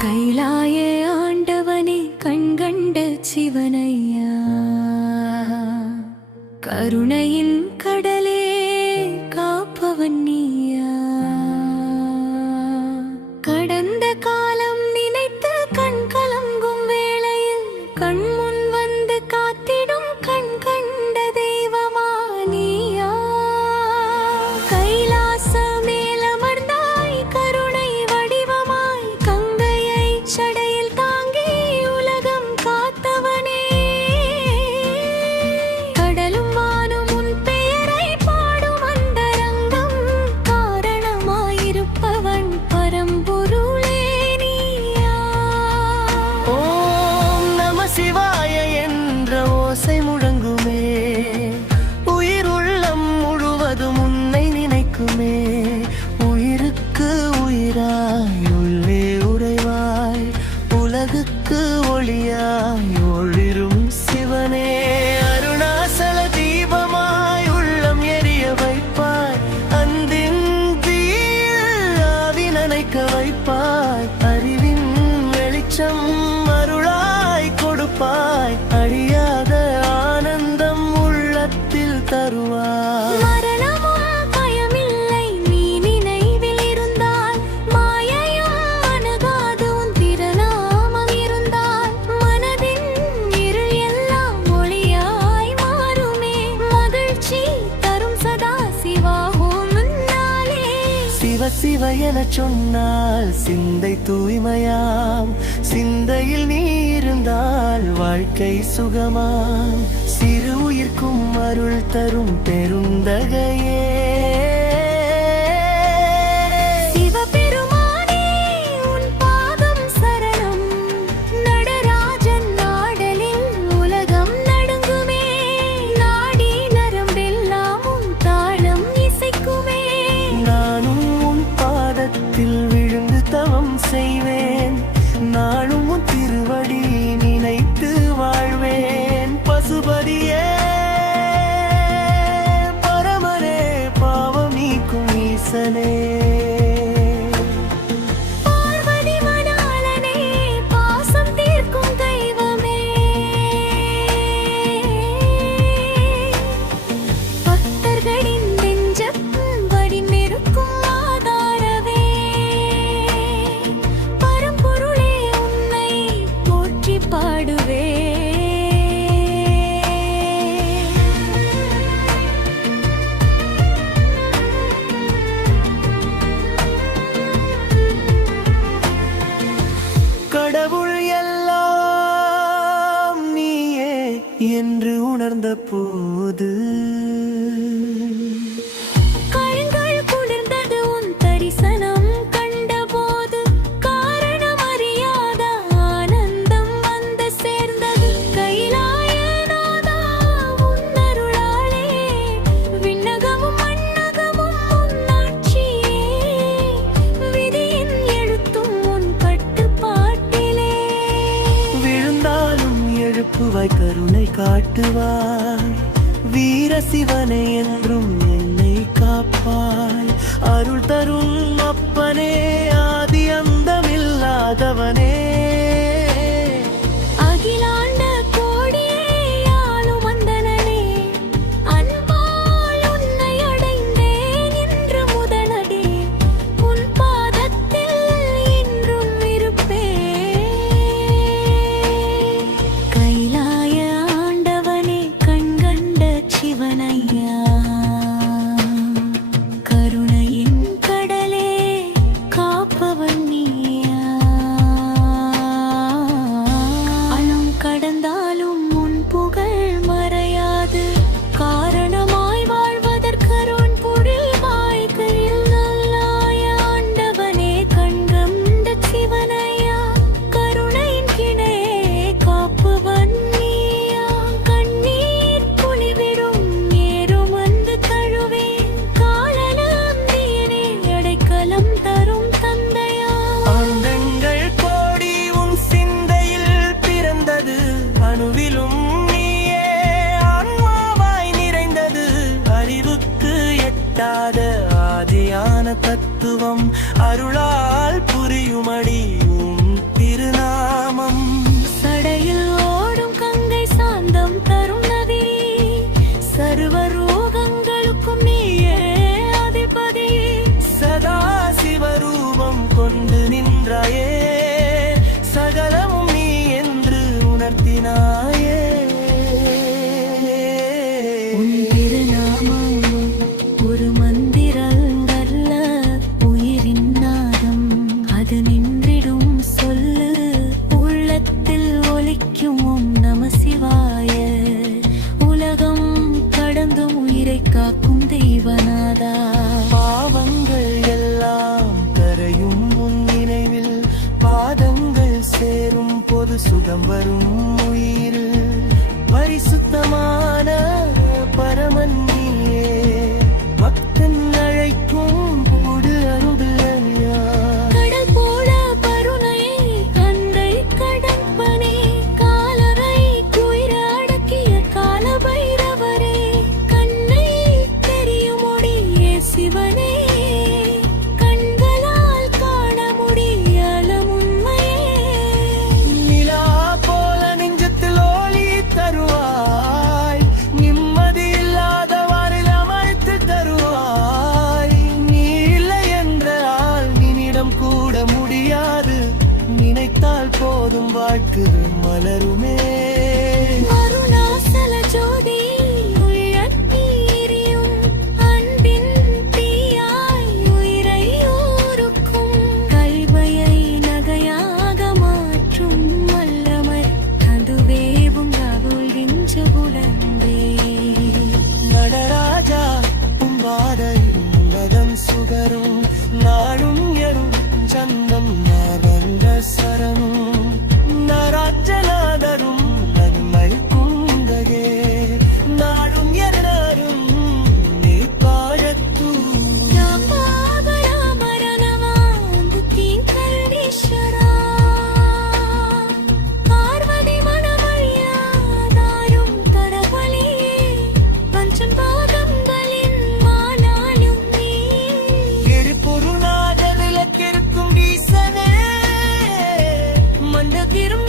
கைலாய ஆண்டவனே கண்கண்ட சிவனையா, கருணையின் கடலே காப்பவன் நீயா. கடந்த காலம் நினைத்து கண் கலங்கும் வேளையில் கண்முன் வந்து காத்திடும் கண் கண்ட தெய்வமா நீயா. கைலாச மேலமர்ந்தாய் கருணை வடிவமாய் கங்கையை சடையில் தாங்கி உலகம் காத்தவனே. கடலும் வானும் உன் பெயரை பாடும் அந்தரங்கம் காரணமாயிருப்பவன் பரம்பொருளே நீயா. ஓம் நம சிவாய என்ற ஓசை முழங்குமே, உயிர் உள்ளம் முழுவதும் உன்னை நினைக்குமே. உயிருக்கு உயிராய் உள்ளே உறைவாய், உலகுக்கு ஒளியாய் ஒளிரும் சிவனே. அருணாசல தீபமாய் உள்ளம் எரிய வைப்பாய், அந்தின் தீயில் ஆவி நனைக்க வைப்பாய். அறிவின் வெளிச்சம் அருளாய் கொடுப்பாய், அழியாத ஆனந்தம் உள்ளத்தில் தருவாய். மரணமும் பயமில்லை நீ நினைவில் இருந்தால், மாயையும் அணுகாது உன் திருநாமம் இருந்தால். மனதின் இருள் எல்லாம் ஒளியாய் மாறுமே, மகிழ்ச்சி தரும் சதா சிவாகும் முன்னாலே. சிவ சிவ எனச் சொன்னால் சிந்தை தூய்மையாம், சிந்தையில் நீ இருந்தால் வாழ்க்கை சுகமாம். சிறு உயிர்க்கும் அருள் தரும் பெருந்தகையே. சிவபெருமானே உன் பாதம் சரணம், நடராஜன் நாடலில் உலகம் நடுங்குமே. நாடி நரம்பெல்லாம் உன் தாளம் இசைக்குமே. நானும் உன் பாதத்தில் விழுந்து தவம் செய்வேன், நானும் உன் திருவடி நினைத்து வாழ்வேன். பசுபதியே பரமனே பாவம் நீக்கும் ஈசனே. பார்வதி மணாளனே பாசம் தீர்க்கும் தெய்வமே. பக்தர்களின் நெஞ்சம் வடிநிற்கும் ஆதாரவே. பரம்பொருளே உன்னை போற்றி பாடுவே. கடவுள் எல்லாம் நீயே என்று உணர்ந்த போது, கண்கள் குளிர்ந்தது உன் தரிசனம் கண்டபோது. காரணம் அறியாத ஆனந்தம் வந்து சேர்ந்தது. கைலாயநாதா உன் அருளாலே, விண்ணகமும் மண்ணகமும் உன் ஆட்சியே. விதியின் எழுத்தும் உன் கட்டுப்பாட்டிலே. விழுந்தாலும் எழுப்புவாய் கருணை காட்டுவாய். வீர சிவனை என்றும் என்னை காப்பாய். அருள் தரும் அப்பனே ஆதி அந்தமில்லாதவனே. அகிலாண்ட கோடியே ஆளும் அந்தணனே, அன்பால் உன்னை அடைந்தேன் இன்று முதனடே. உன் பாதத்தில் இன்றும் இருப்பேன். கைலாய ஆண்டவனே கண்கண்ட சிவனையா, கருணையின் கடலே காப்பவன் நீயா. அலம் கடந்தாலும் உன் புகழ் மறையாது, காரணமாய் வாழ்வதற்கருண் பொருள் வாழ்க்கையில் நல்லாய ஆண்டவனே கண்கண்ட சிவனையா. கருணையின் கிணையே காப்பவன் நீயா. கண்ணீர் பொழிவிடும் நேரும் வந்து தழுவேன், காலனம் நீனே அடைக்கலம் தரும் தந்தையா. அண்டங்கள் கோடி உன் சிந்தையில் பிறந்தது, அணுவிலும் நீயே ஆன்மாவாய் நிறைந்தது. அறிவுக்கு எட்டாத ஆதியான தத்துவம் அருளால் புரியுமடி உன் நின்றாயே சகலமும் நீ என்று உணர்த்தினாயே உன் திருநாமம் ஒரு மந்திரங்கல்ல உயிரின் நாதம் அது நின்றிடும் சொல்லு உள்ளத்தில் ஒலிக்கும் ஓம் நம சிவாய உலகம் கடந்தும் உயிரை காக்கும் தெய்வநாதா பாவங்கள் எல்லாம் கரையும் உன் நினைவில் பாதங்கள் சேரும் பொது சுகம் வரும் உயிரில் பரிசுத்தமான பரமன் நீயே பக்தன் அழைக்கும் போது அருளையா கடல் போல கருணையை கந்தை கடற்பனே காலரை குயிர அடக்கிய கால பைரவரே கண்ணை தெரியும் ஒளியே சிவனே கண்களால் காண முடியல உண்மையே நிலா போல நெஞ்சத்தில் ஒளி தருவாய் நிம்மதி இல்லாதவாறில் அமைத்து தருவாய் நீ இல்லை என்றால் நின்னிடம் கூட முடியாது நினைத்தால் போதும் வாழ்க்கை மலருமே அருணாசல ஜோதி உயர்த்தி எரியும் அன்பின் தீயாய் உயிரை ஊருக்கும் கல்வையை நகையாக மாற்றும் வல்லமை அதுவேவும் கவுள்கின்ற புலம்பே நடராஜா உம்பாதை உலகம் சுகரும் நாடும் எரும் சந்தம் நாவந்த சரணும் நராஜநாதரும் நன்மை குந்தகே நாடும் எரும் நீ பாழத்தூ பார்வதி மனமழியாதாரும் தரவழியே பஞ்சபாகங்களின் மானாலும் நீ திருப்பொருநாத விளக்கிருக்கும் ஈசனே மண்டபிரும்